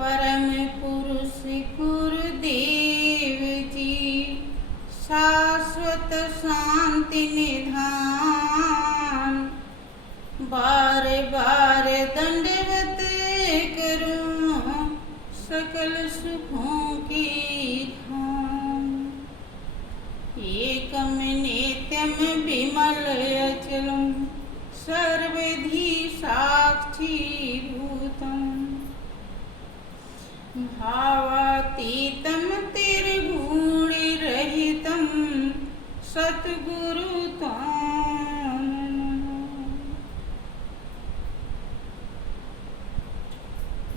परम पुरुष गुरुदेव जी, शाश्वत शांति निधान। बार बार दंडवत करूं सकल सुखों की खान। एकम नित्यम विमल अचलम सर्वधि साक्षी भूतम। भावातीतम तिर्गुण रहितम सतगुरु ताम।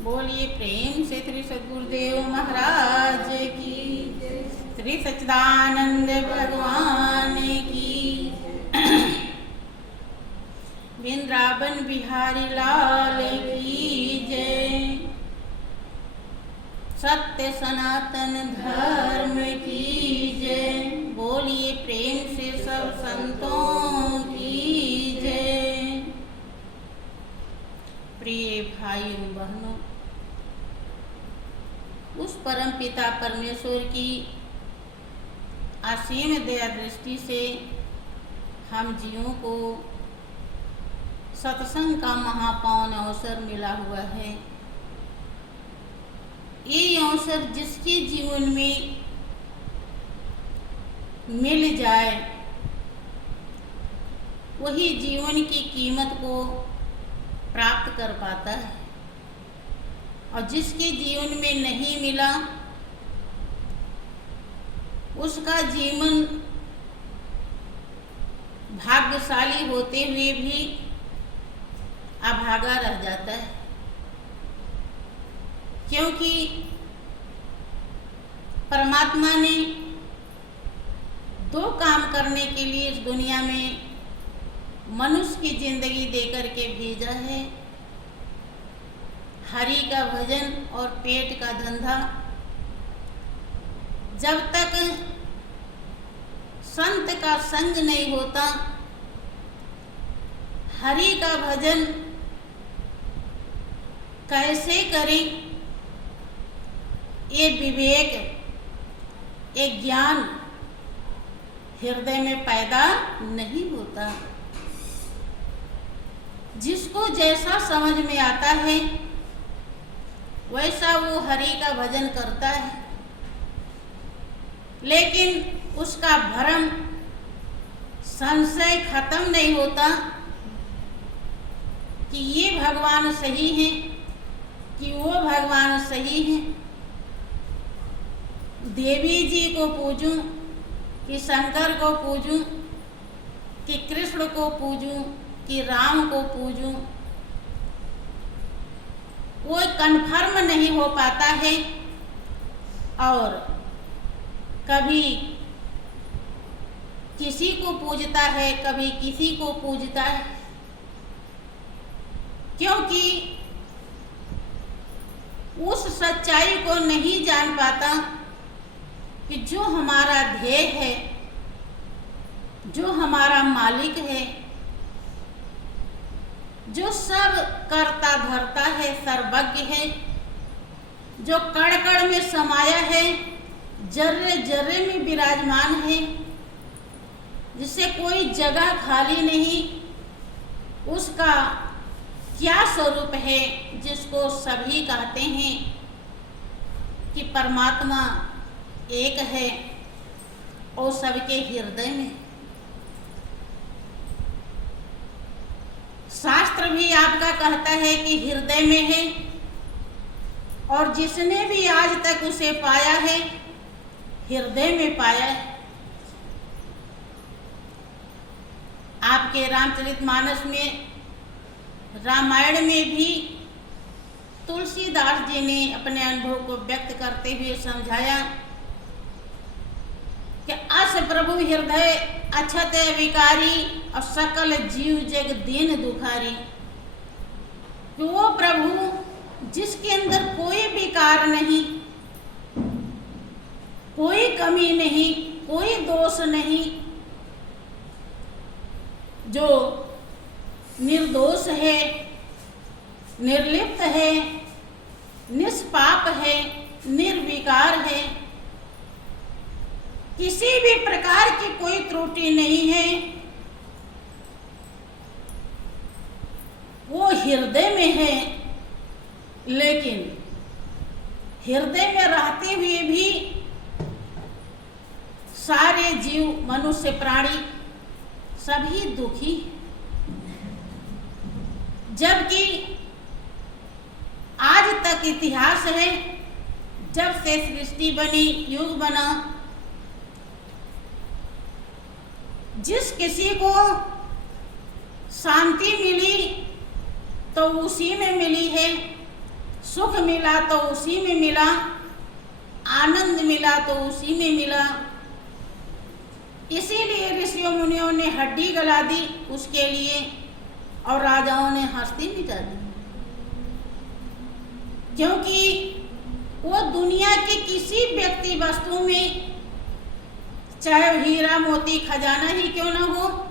बोलिए प्रेम से श्री सद्गुरुदेव महाराज की, श्री सच्चिदानंद भगवान की, वृंदावन बिहारी लाल की जय। सत्य सनातन धर्म की जय। बोलिए प्रेम से सब संतों की जय। प्रिय भाइयों बहनों, उस परम पिता परमेश्वर की असीम दया दृष्टि से हम जीवों को सत्संग का महापावन अवसर मिला हुआ है। ये अवसर जिसके जीवन में मिल जाए वही जीवन की कीमत को प्राप्त कर पाता है, और जिसके जीवन में नहीं मिला उसका जीवन भाग्यशाली होते हुए भी अभागा रह जाता है। क्योंकि परमात्मा ने दो काम करने के लिए इस दुनिया में मनुष्य की जिंदगी देकर के भेजा है, हरि का भजन और पेट का धंधा। जब तक संत का संग नहीं होता, हरि का भजन कैसे करें, ये विवेक, ये ज्ञान हृदय में पैदा नहीं होता। जिसको जैसा समझ में आता है वैसा वो हरि का भजन करता है, लेकिन उसका भ्रम संशय खत्म नहीं होता कि ये भगवान सही है कि वो भगवान सही है। देवी जी को पूजूं कि शंकर को पूजूं कि कृष्ण को पूजूं कि राम को पूजूं, वो कन्फर्म नहीं हो पाता है। और कभी किसी को पूजता है, कभी किसी को पूजता है, क्योंकि उस सच्चाई को नहीं जान पाता कि जो हमारा ध्येय है, जो हमारा मालिक है, जो सब करता धरता है, सर्वज्ञ है, जो कण कण में समाया है, जर्रे जर्रे में विराजमान है, जिससे कोई जगह खाली नहीं, उसका क्या स्वरूप है जिसको सभी कहते हैं कि परमात्मा एक है और सबके हृदय में। शास्त्र भी आपका कहता है कि हृदय में है, और जिसने भी आज तक उसे पाया है हृदय में पाया है। आपके रामचरितमानस में, रामायण में भी तुलसीदास जी ने अपने अनुभव को व्यक्त करते हुए समझाया कि अस प्रभु हृदय अछत विकारी और सकल जीव जग दीन दुखारी। कि वो प्रभु जिसके अंदर कोई विकार नहीं, कोई कमी नहीं, कोई दोष नहीं, जो निर्दोष है, निर्लिप्त है, निष्पाप है, निर्विकार है, किसी भी प्रकार की कोई त्रुटि नहीं है। वो हृदय में है, लेकिन हृदय में रहते हुए भी सारे जीव, मनुष्य, प्राणी सभी दुखी, जबकि आज तक इतिहास है, जब से सृष्टि बनी, युग बना, जिस किसी को शांति मिली तो उसी में मिली है, सुख मिला तो उसी में मिला, आनंद मिला तो उसी में मिला। इसीलिए ऋषियों मुनियों ने हड्डी गला दी उसके लिए, और राजाओं ने हस्ती मिटा दी, क्योंकि वो दुनिया के किसी व्यक्ति वस्तु में, चाहे हीरा मोती खजाना ही क्यों ना हो,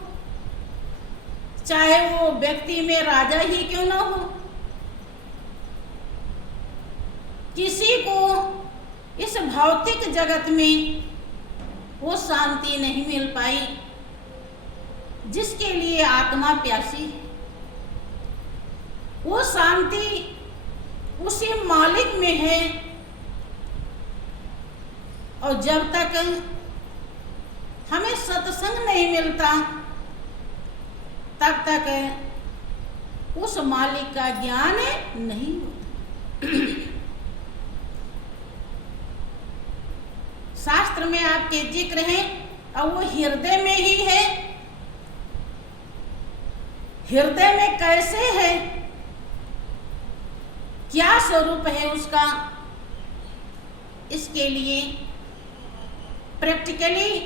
चाहे वो व्यक्ति में राजा ही क्यों ना हो, किसी को इस भौतिक जगत में वो शांति नहीं मिल पाई जिसके लिए आत्मा प्यासी है। वो शांति उसी मालिक में है, और जब तक हमें सत्संग नहीं मिलता तब तक उस मालिक का ज्ञान नहीं होता। शास्त्र में आपके जिक्र है, और वो हृदय में ही है। हृदय में कैसे है, क्या स्वरूप है उसका, इसके लिए प्रैक्टिकली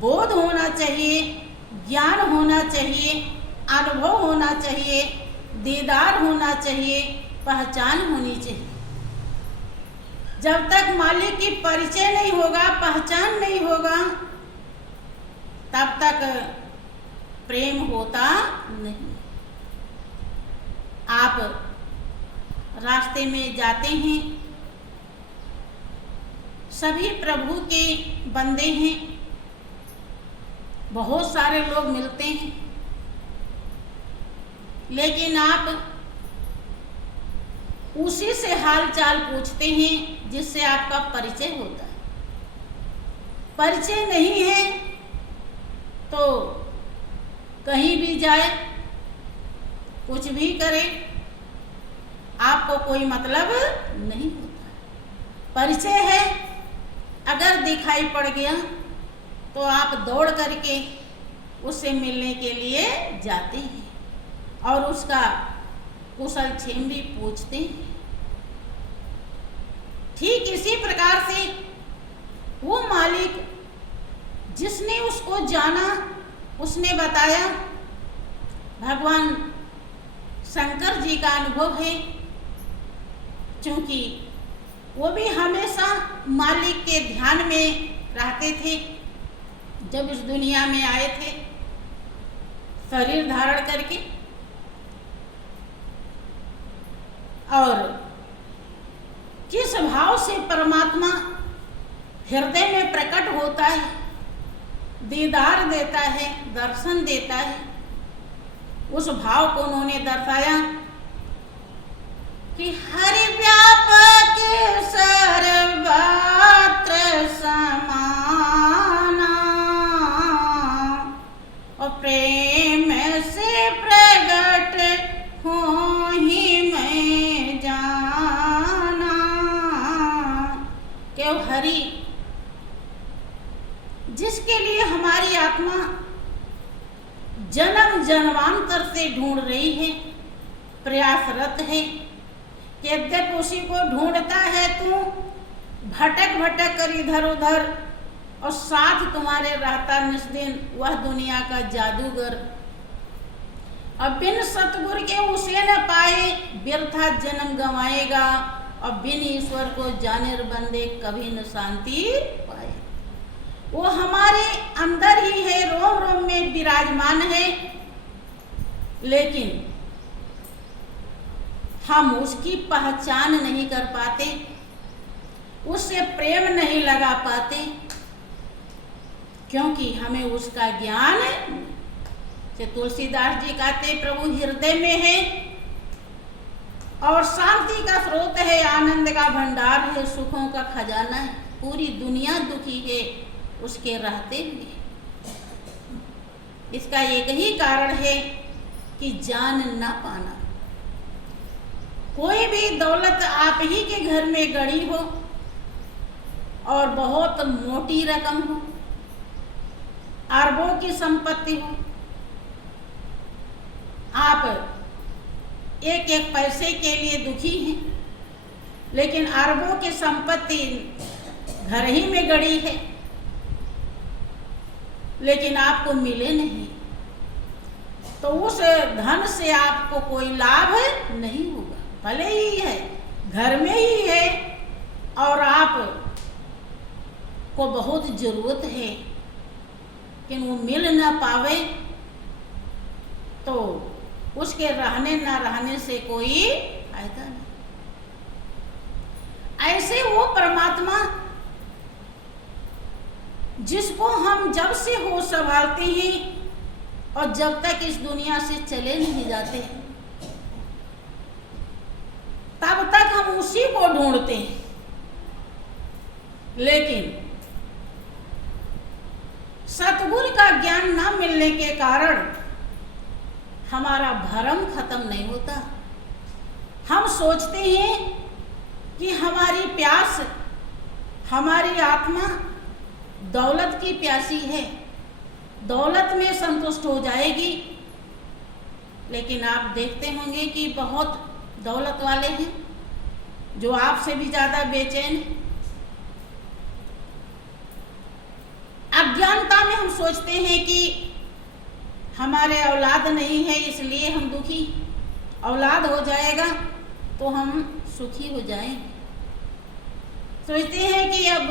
बोध होना चाहिए, ज्ञान होना चाहिए, अनुभव होना चाहिए, दीदार होना चाहिए, पहचान होनी चाहिए। जब तक मालिक की परिचय नहीं होगा, पहचान नहीं होगा, तब तक प्रेम होता नहीं। आप रास्ते में जाते हैं, सभी प्रभु के बंदे हैं, बहुत सारे लोग मिलते हैं, लेकिन आप उसी से हाल चाल पूछते हैं जिससे आपका परिचय होता है। परिचय नहीं है तो कहीं भी जाए, कुछ भी करे, आपको कोई मतलब नहीं होता। परिचय है, अगर दिखाई पड़ गया तो आप दौड़ करके उससे मिलने के लिए जाते हैं और उसका कुशल क्षेम भी पूछते हैं। ठीक इसी प्रकार से वो मालिक जिसने उसको जाना, उसने बताया। भगवान शंकर जी का अनुभव है, क्योंकि वो भी हमेशा मालिक के ध्यान में रहते थे। जब इस दुनिया में आए थे शरीर धारण करके, और किस भाव से परमात्मा हृदय में प्रकट होता है, दीदार देता है, दर्शन देता है, उस भाव को उन्होंने दर्शाया कि हरि व्यापक सर्वत्र समाना और प्रेम से प्रगट हो ही मैं जाना। क्यों हरि, जिसके लिए हमारी आत्मा जन्म जन्मांतर से ढूंढ रही है, प्रयासरत है, यद्यप उसी को ढूंढता है तू भटक भटक कर इधर उधर, और साथ तुम्हारे रहता निस्दिन वह दुनिया का जादूगर। अब बिन सतगुरु के उसे न पाए, व्यर्था जन्म गंवाएगा, और बिन ईश्वर को जाने बंदे कभी न शांति पाए। वो हमारे अंदर ही है, रोम रोम में विराजमान है, लेकिन हम उसकी पहचान नहीं कर पाते, उससे प्रेम नहीं लगा पाते, क्योंकि हमें उसका ज्ञान से तुलसीदास जी कहते प्रभु हृदय में है और शांति का स्रोत है, आनंद का भंडार है, सुखों का खजाना है। पूरी दुनिया दुखी है उसके रहते हुए। इसका एक ही कारण है कि जान ना पाना। कोई भी दौलत आप ही के घर में गड़ी हो और बहुत मोटी रकम हो, अरबों की संपत्ति हो, आप एक एक पैसे के लिए दुखी हैं, लेकिन अरबों की संपत्ति घर ही में गड़ी है, लेकिन आपको मिले नहीं, तो उस धन से आपको कोई लाभ नहीं होगा। भले ही है, घर में ही है और आप को बहुत जरूरत है, लेकिन वो मिल ना पावे तो उसके रहने ना रहने से कोई फायदा नहीं। ऐसे वो परमात्मा जिसको हम जब से होश संभालते हैं और जब तक इस दुनिया से चले नहीं जाते तब तक हम उसी को ढूंढते हैं, लेकिन सतगुरु का ज्ञान न मिलने के कारण हमारा भरम खत्म नहीं होता। हम सोचते हैं कि हमारी प्यास, हमारी आत्मा दौलत की प्यासी है, दौलत में संतुष्ट हो जाएगी, लेकिन आप देखते होंगे कि बहुत दौलत वाले हैं जो आपसे भी ज्यादा बेचैन हैं। अज्ञानता में हम सोचते हैं कि हमारे औलाद नहीं है इसलिए हम दुखी, औलाद हो जाएगा तो हम सुखी हो जाएंगे। सोचते हैं कि अब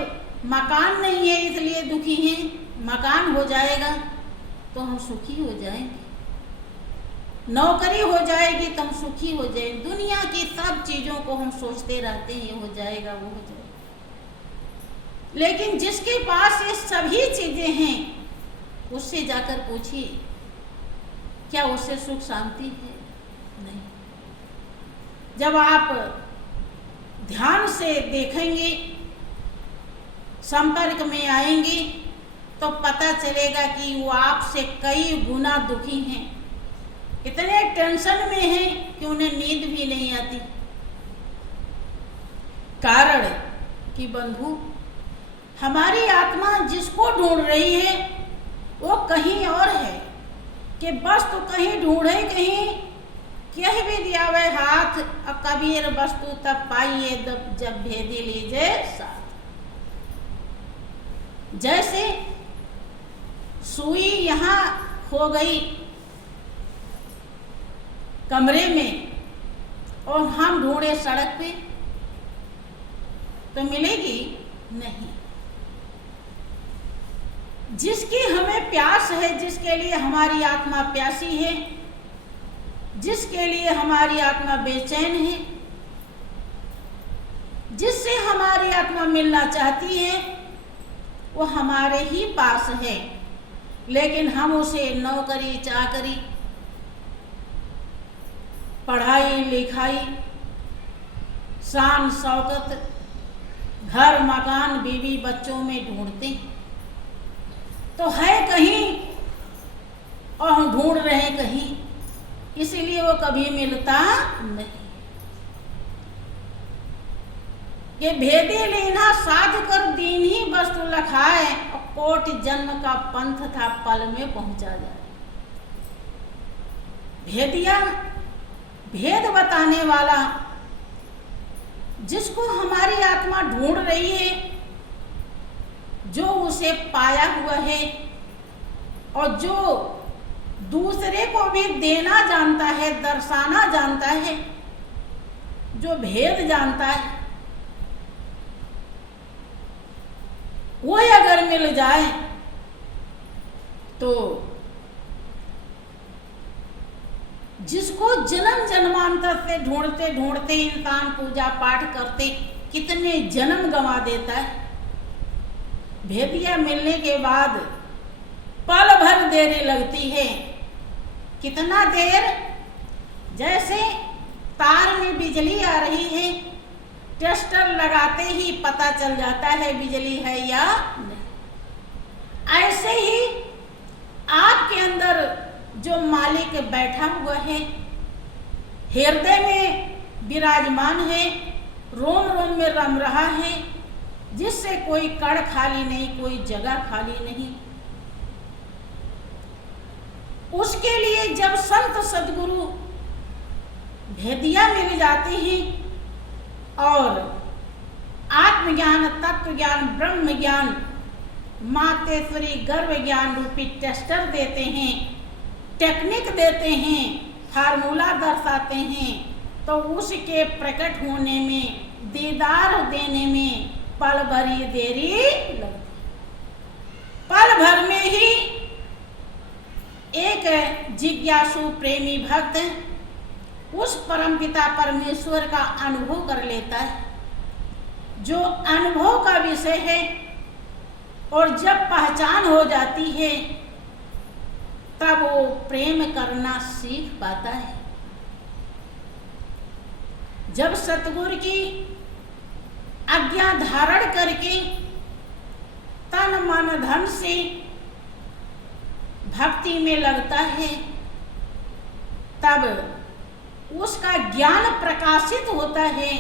मकान नहीं है इसलिए दुखी हैं, मकान हो जाएगा तो हम सुखी हो जाएंगे, नौकरी हो जाएगी तो हम सुखी हो जाएंगे। दुनिया की सब चीजों को हम सोचते रहते हैं, ये हो जाएगा वो हो जाएगा, लेकिन जिसके पास ये सभी चीजें हैं उससे जाकर पूछिए क्या उससे सुख शांति है? नहीं। जब आप ध्यान से देखेंगे, संपर्क में आएंगे तो पता चलेगा कि वो आपसे कई गुना दुखी हैं, इतने टेंशन में हैं कि उन्हें नींद भी नहीं आती। कारण कि बंधु हमारी आत्मा जिसको ढूंढ रही है वो कहीं और है, कि वस्तु कहीं ढूंढे कहीं, कह भी दिया हुआ हाथ कबीर वस्तु तब पाइए जब भेदी लीजिए साथ। जैसे सुई यहाँ खो गई कमरे में और हम ढूंढे सड़क पे तो मिलेगी नहीं। जिसकी हमें प्यास है, जिसके लिए हमारी आत्मा प्यासी है, जिसके लिए हमारी आत्मा बेचैन है, जिससे हमारी आत्मा मिलना चाहती है, वो हमारे ही पास है, लेकिन हम उसे नौकरी चाकरी, पढ़ाई लिखाई, शान शौकत, घर मकान बीवी बच्चों में ढूंढते हैं। तो है कहीं और हम ढूंढ रहे हैं कहीं, इसीलिए वो कभी मिलता नहीं। ये भेदी लीना साध कर दीन ही वस्तु लखाए, और कोटि जन्म का पंथ था पल में पहुंचा जाए। भेदिया भेद बताने वाला जिसको हमारी आत्मा ढूंढ रही है, जो उसे पाया हुआ है और जो दूसरे को भी देना जानता है, दर्शाना जानता है, जो भेद जानता है, वो अगर मिल जाए तो जिसको जन्म जन्मांतर से ढूंढते ढूंढते इंसान पूजा पाठ करते कितने जन्म गंवा देता है। भेदिया मिलने के बाद पल भर देरी लगती है। कितना देर? जैसे तार में बिजली आ रही है, टेस्टर लगाते ही पता चल जाता है बिजली है या नहीं। ऐसे ही आपके अंदर जो मालिक बैठा हुआ है, हृदय में विराजमान है, रोम रोम में रम रहा है, जिससे कोई कण खाली नहीं, कोई जगह खाली नहीं। उसके लिए जब संत सदगुरु भेदिया मिल जाते हैं और आत्मज्ञान, तत्व ज्ञान, ब्रह्म ज्ञान, मातेश्वरी गर्भ ज्ञान रूपी टेस्टर देते हैं, टेक्निक देते हैं, फार्मूला दर्शाते हैं, तो उसके प्रकट होने में, दीदार देने में पल भर ही देरी लगती। पल भर में ही एक जिज्ञासु प्रेमी भक्त उस परमपिता परमेश्वर का अनुभव कर लेता है, जो अनुभव का विषय है। और जब पहचान हो जाती है तब वो प्रेम करना सीख पाता है। जब सतगुरु की आज्ञा धारण करके तन मन धन से भक्ति में लगता है, तब उसका ज्ञान प्रकाशित होता है।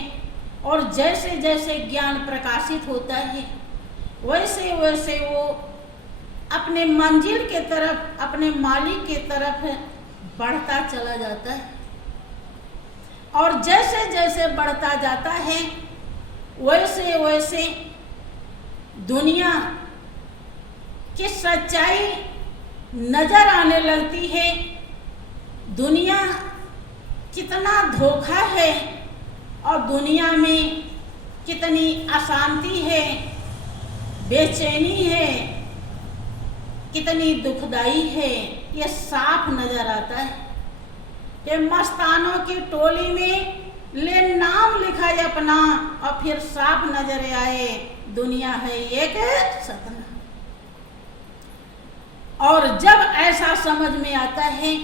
और जैसे जैसे ज्ञान प्रकाशित होता है, वैसे वैसे वो अपने मंजिल के तरफ, अपने मालिक के तरफ बढ़ता चला जाता है। और जैसे जैसे बढ़ता जाता है, वैसे वैसे दुनिया की सच्चाई नजर आने लगती है। दुनिया कितना धोखा है और दुनिया में कितनी अशांति है, बेचैनी है, कितनी दुखदाई है, ये साफ नजर आता है। कि मस्तानों की टोली में ले नाम लिखा है अपना और फिर साफ नजर आए दुनिया है एक सपना। और जब ऐसा समझ में आता है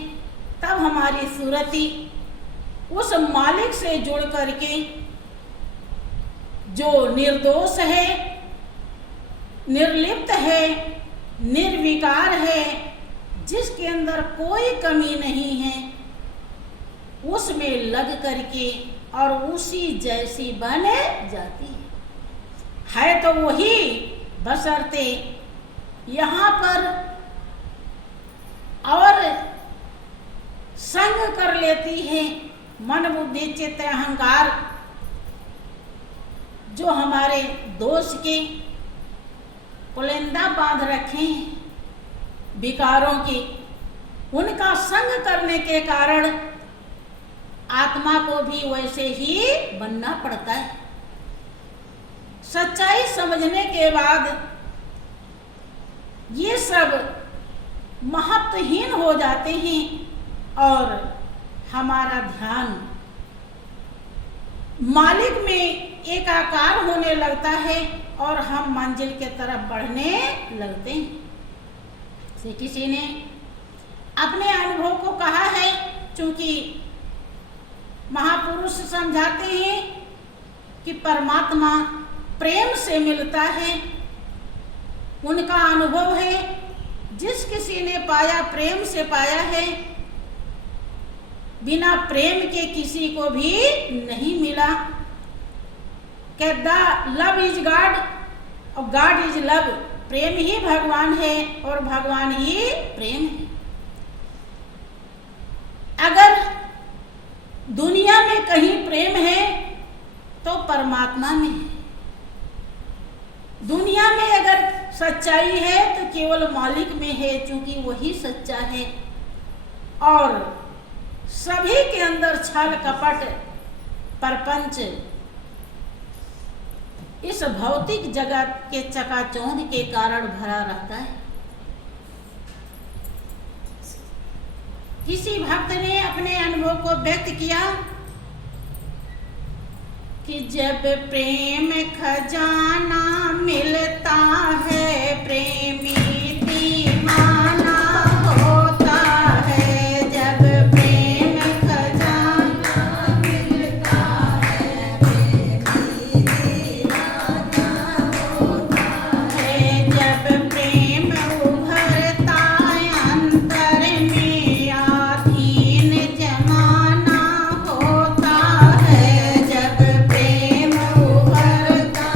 तब हमारी सूरती उस मालिक से जुड़ करके, जो निर्दोष है, निर्लिप्त है, निर्विकार है, जिसके अंदर कोई कमी नहीं है, उसमें लग करके और उसी जैसी बन जाती है तो वही, बशर्ते यहाँ पर और संग कर लेती है मन बुद्धि चित्त अहंकार, जो हमारे दोष के पुलिंदा बांध रखे हैं विकारों की, उनका संग करने के कारण आत्मा को भी वैसे ही बनना पड़ता है। सच्चाई समझने के बाद ये सब महत्वहीन हो जाते हैं और हमारा ध्यान मालिक में एकाकार होने लगता है और हम मंजिल के तरफ बढ़ने लगते हैं। किसी ने अपने अनुभव को कहा है, क्योंकि महापुरुष समझाते हैं कि परमात्मा प्रेम से मिलता है। उनका अनुभव है, जिस किसी ने पाया प्रेम से पाया है, बिना प्रेम के किसी को भी नहीं मिला। कि द लव इज गॉड और गॉड इज लव, प्रेम ही भगवान है और भगवान ही प्रेम है। अगर दुनिया में कहीं प्रेम है तो परमात्मा में है। दुनिया में अगर सच्चाई है तो केवल मालिक में है, क्योंकि वही सच्चा है। और सभी के अंदर छल कपट परपंच इस भौतिक जगत के चकाचौंध के कारण भरा रहता है। किसी भक्त ने अपने अनुभव को व्यक्त किया कि जब प्रेम खजाना मिलता है प्रेमी दीवाना होता है। जब प्रेम खजाना मिलता है प्रेमी दीवाना होता है। जब प्रेम उभरता अंतर में आधीन जमाना होता है। जब प्रेम उभरता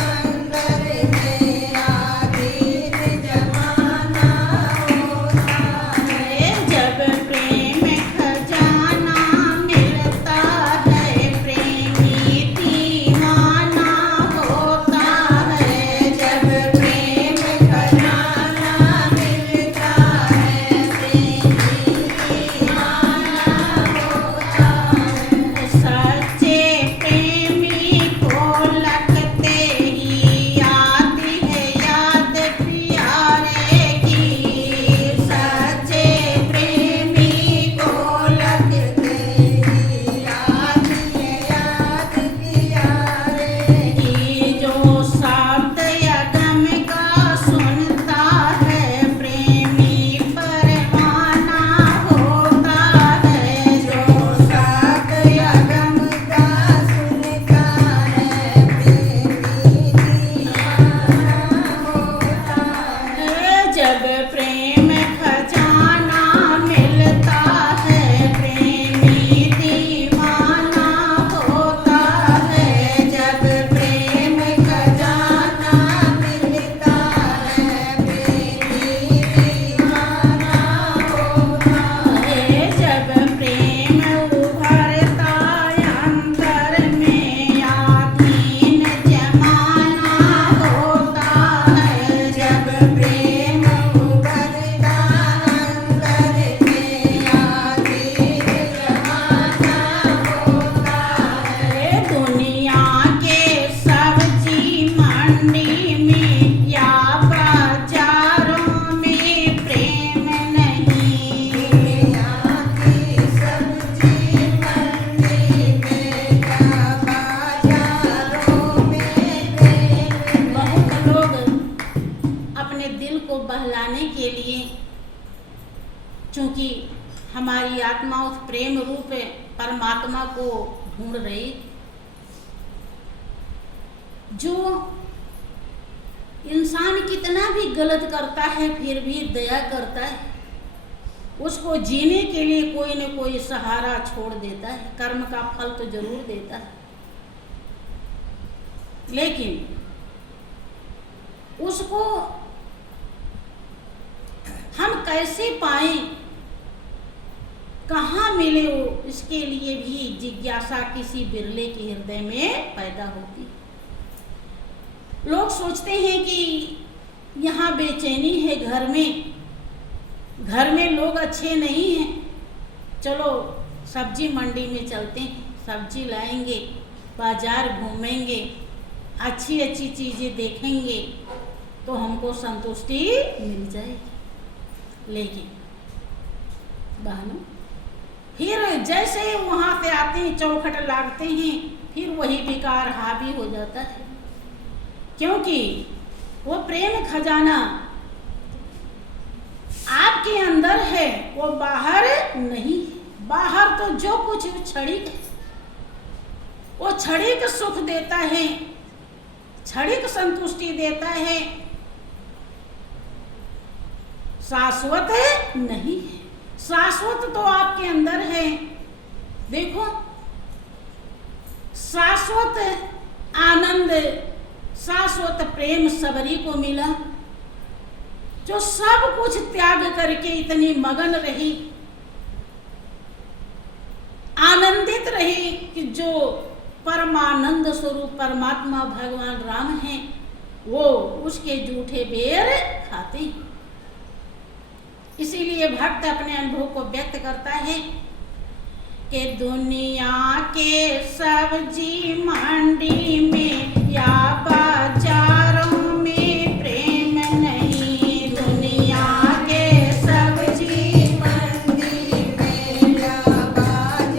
अंतर में आधीन जमाना होता है। जब प्रेम खजाना मिलता है प्रेमी दीवाना होता है। जब प्रेम खजाना मिलता है प्रेमी दीवाना होता है। सच्चे प्रेमी को लगते ही आती है याद प्यारे की। सच्चे प्रेमी को लगते ही आती है याद प्यारे की। जो शब्द या गम का सुनता है प्रेमी परवाना होता है। जो शब्द या गम का सुनता है प्रेमी दीवाना होता है। जब प्रेम खजाना मिलता है प्रेमी दीवाना होता है। जब प्रेम खजाना मिलता है प्रेमी दीवाना होता है। जब प्रेम उभरता अंतर में आधीन जमाना होता है। जब प्रेम उभरता अंतर में आधीन जमाना होता है। दुनिया के सब्जी मंडी में या बाजारों में प्रेम नहीं। दुनिया की सब्जी मंडी में या बाजारों में प्रेम। बहुत लोग अपने दिल को बहलाने के लिए, चूंकि हमारी आत्मा उस प्रेम रूप परमात्मा को ढूंढ रही, जो इंसान कितना भी गलत करता है फिर भी दया करता है, उसको जीने के लिए कोई न कोई सहारा छोड़ देता है। कर्म का फल तो जरूर देता है, लेकिन उसको हम कैसे पाएं, कहाँ मिले वो, इसके लिए भी जिज्ञासा किसी बिरले के हृदय में पैदा होती है। लोग सोचते हैं कि यहाँ बेचैनी है घर में लोग अच्छे नहीं हैं, चलो सब्जी मंडी में चलते हैं, सब्जी लाएंगे, बाजार घूमेंगे, अच्छी अच्छी चीज़ें देखेंगे तो हमको संतुष्टि मिल जाएगी। लेकिन बहनों, फिर जैसे ही वहाँ से आते हैं, चौखट लागते हैं, फिर वही विकार हावी हो जाता है, क्योंकि वो प्रेम खजाना आपके अंदर है, वो बाहर नहीं। बाहर तो जो कुछ क्षणिक है, वो क्षणिक सुख देता है, क्षणिक संतुष्टि देता है, शाश्वत नहीं है। शाश्वत तो आपके अंदर है। देखो, शाश्वत आनंद, शाश्वत प्रेम सबरी को मिला, जो सब कुछ त्याग करके इतनी मगन रही, आनंदित रही कि जो परमानंद स्वरूप परमात्मा भगवान राम हैं, वो उसके जूठे बेर खाते हैं। इसीलिए भक्त अपने अनुभव को व्यक्त करता है कि दुनिया के सब्जी मंडी में या बाजारों में प्रेम नहीं। दुनिया के सब्जी मंडी में या बाजारों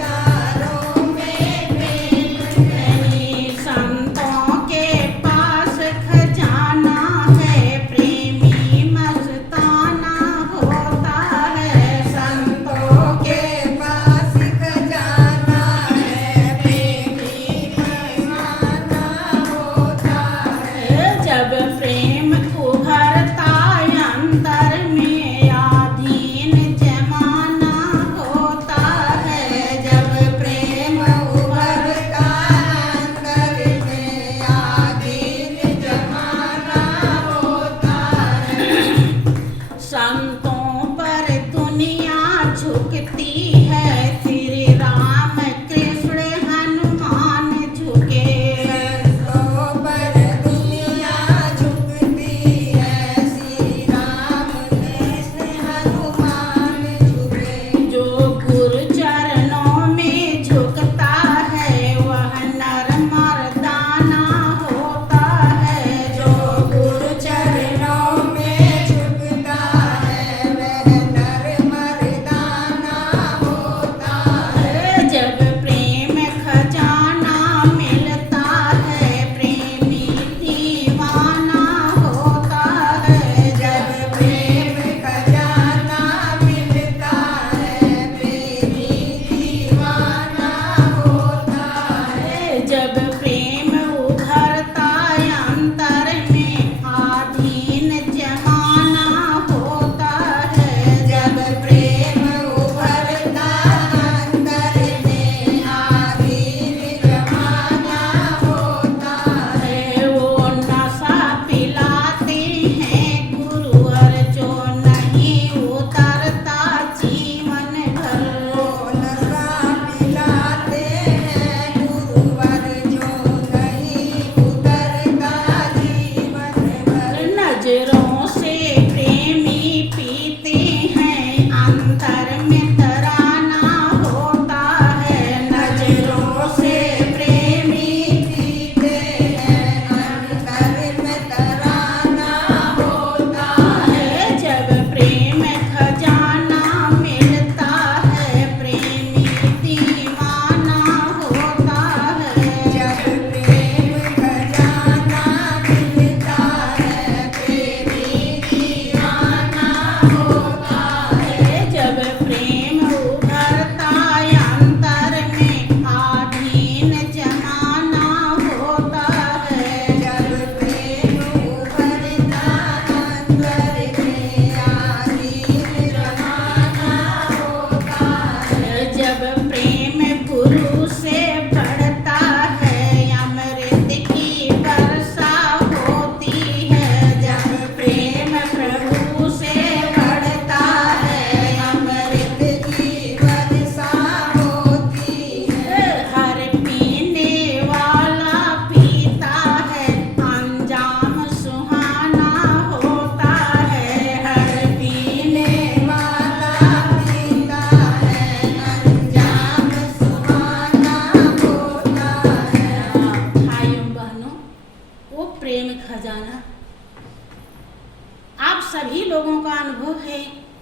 अनुभव है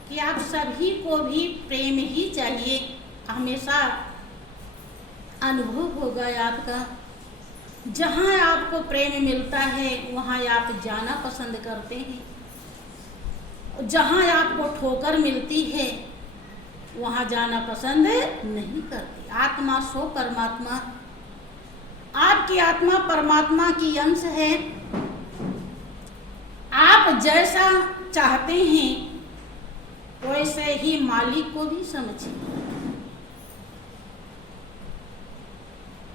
कि आप सभी को भी प्रेम ही चाहिए, हमेशा अनुभव होगा आपका। जहाँ आपको प्रेम मिलता है वहाँ आप जाना पसंद करते हैं, जहाँ आपको ठोकर मिलती है वहाँ जाना पसंद नहीं करते। आत्मा सो परमात्मा, आपकी आत्मा परमात्मा की अंश है। आप जैसा चाहते हैं वैसे ही मालिक को भी समझिए,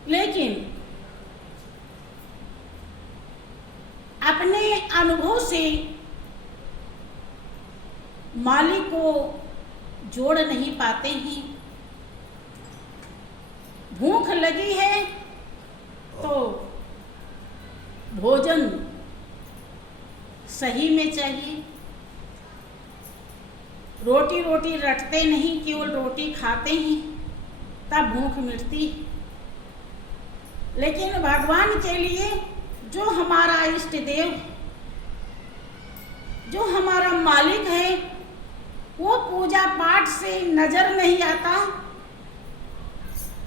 लेकिन अपने अनुभव से मालिक को जोड़ नहीं पाते हैं। भूख लगी है तो भोजन सही में चाहिए, रोटी रोटी रटते नहीं, केवल रोटी खाते हैं तब भूख मिटती है। लेकिन भगवान के लिए जो हमारा इष्ट देव, जो हमारा मालिक है, वो पूजा पाठ से नजर नहीं आता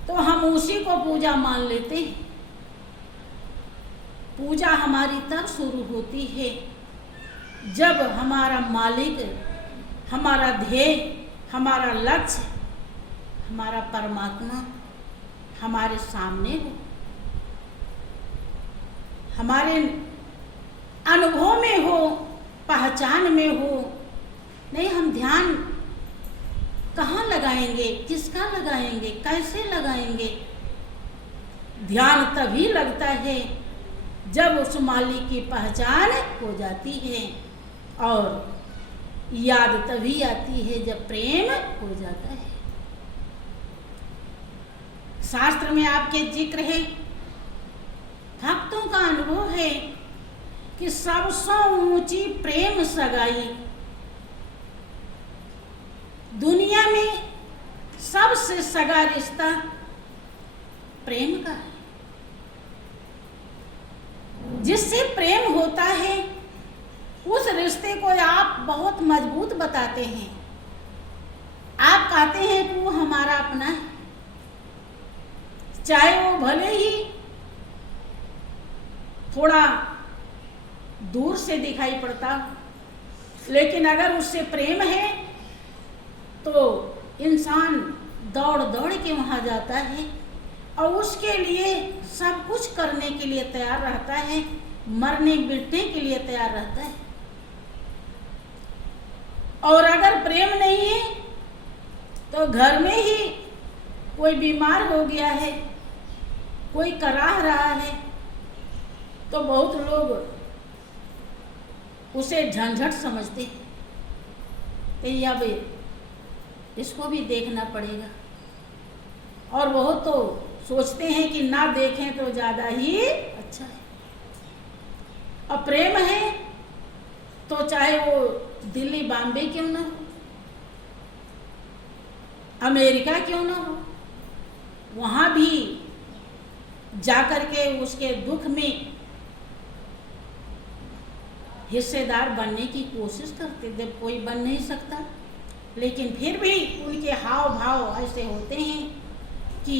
तो हम उसी को पूजा मान लेते हैं। पूजा हमारी तब शुरू होती है जब हमारा मालिक, हमारा ध्येय, हमारा लक्ष्य, हमारा परमात्मा हमारे सामने हो, हमारे अनुभव में हो, पहचान में हो। नहीं, हम ध्यान कहाँ लगाएंगे, किसका लगाएंगे, कैसे लगाएंगे? ध्यान तभी लगता है जब उस मालिक की पहचान हो जाती है, और याद तभी आती है जब प्रेम हो जाता है। शास्त्र में आपके जिक्र है, भक्तों का अनुभव है कि सबसे ऊंची प्रेम सगाई, दुनिया में सबसे सगा रिश्ता प्रेम का है। जिससे प्रेम होता है उस रिश्ते को आप बहुत मजबूत बताते हैं। आप कहते हैं कि वो हमारा अपना है, चाहे वो भले ही थोड़ा दूर से दिखाई पड़ता, लेकिन अगर उससे प्रेम है तो इंसान दौड़ दौड़ के वहाँ जाता है और उसके लिए सब कुछ करने के लिए तैयार रहता है, मरने मिटने के लिए तैयार रहता है। और अगर प्रेम नहीं है तो घर में ही कोई बीमार हो गया है, कोई कराह रहा है, तो बहुत लोग उसे झंझट समझते हैं कि अब इसको भी देखना पड़ेगा, और वो तो सोचते हैं कि ना देखें तो ज़्यादा ही अच्छा है। और प्रेम है तो चाहे वो दिल्ली बॉम्बे क्यों ना हो, अमेरिका क्यों ना हो, वहाँ भी जाकर के उसके दुख में हिस्सेदार बनने की कोशिश करते। जब कोई बन नहीं सकता, लेकिन फिर भी उनके हाव भाव ऐसे होते हैं कि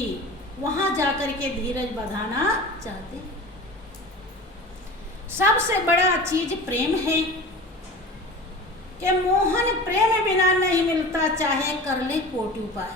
वहाँ जाकर के धीरज बंधाना चाहते हैं। सबसे बड़ा चीज प्रेम है कि मोहन प्रेम बिना नहीं मिलता, चाहे कर ले कोटि उपाय।